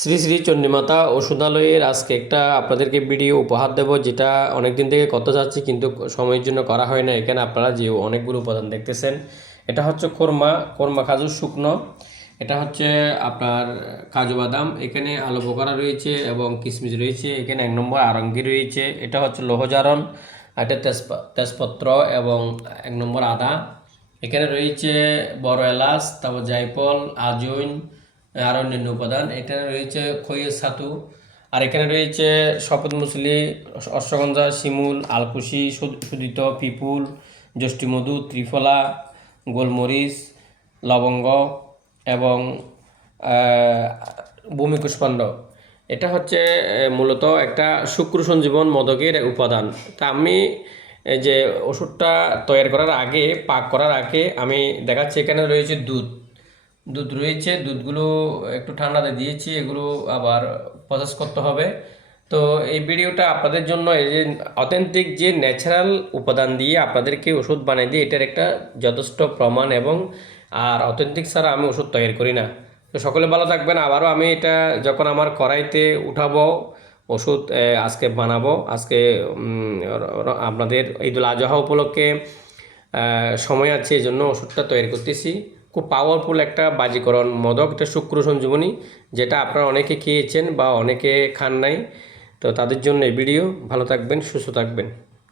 শ্রী শ্রী চণ্ডীমাতা ওষুধালয়ের আজকে একটা আপনাদেরকে ভিডিও উপহার দেব, যেটা অনেক দিন থেকে করতে চাচ্ছি কিন্তু সময়ের জন্য করা হয় না। এখানে আপনারা যে অনেকগুলো উপাদান দেখতেছেন, এটা হচ্ছে কোরমা কোরমা খাজুর শুকনো, এটা হচ্ছে আপনার কাজু বাদাম, এখানে আলু বোখারা রয়েছে এবং কিশমিশ রয়েছে, এখানে 1 নম্বর আরঙ্গি রয়েছে, এটা হচ্ছে লৌহজারণ, এটা তেজপত্র এবং 1 নম্বর আদা, এখানে রয়েছে বড় এলাচ, তারপর জায়ফল, আজওয়াইন, আর অন্যান্য উপাদান। এখানে রয়েছে খইয়ের ছাতু, আর এখানে রয়েছে শপথ মুসলি, অশ্বগন্ধা, শিমুল, আলকুশি, সুদিত, পিপুল, যষ্টিমধু, ত্রিফলা, গোলমরিচ, লবঙ্গ এবং ভূমিকুষ্মাণ্ড। এটা হচ্ছে মূলত একটা শুক্র সঞ্জীবন মদকের উপাদান। তা আমি এই যে ওষুধটা তৈরি করার আগে, পাক করার আগে আমি দেখাচ্ছি। এখানে রয়েছে দুধ রয়েছে, দুধগুলো একটু ঠান্ডাতে দিয়েছি, এগুলো আবার প্রসেস করতে হবে। তো এই ভিডিওটা আপনাদের জন্য, এই যে অথেন্টিক যে ন্যাচারাল উপাদান দিয়ে আপনাদেরকে ওষুধ বানিয়ে দিই, এটার একটা যথেষ্ট প্রমাণ। এবং আর অথেন্টিক ছাড়া আমি ওষুধ তৈরি করি না। তো সকলে ভালো থাকবেন। আবারও আমি এটা যখন আমার কড়াইতে উঠাবো ওষুধ, আজকে বানাবো, আজকে আপনাদের ঈদুল আজহা উপলক্ষে সময় আছে, এই জন্য ওষুধটা তৈরি করতেছি। খুব পাওয়ারফুল একটা বাজিকরণ মদক, এটা শুক্র সঞ্জীবনী, যেটা আপনারা অনেকে খেয়েছেন বা অনেকে খান নাই। তো তাদের জন্য এই ভিডিও। ভালো থাকবেন, সুস্থ থাকবেন।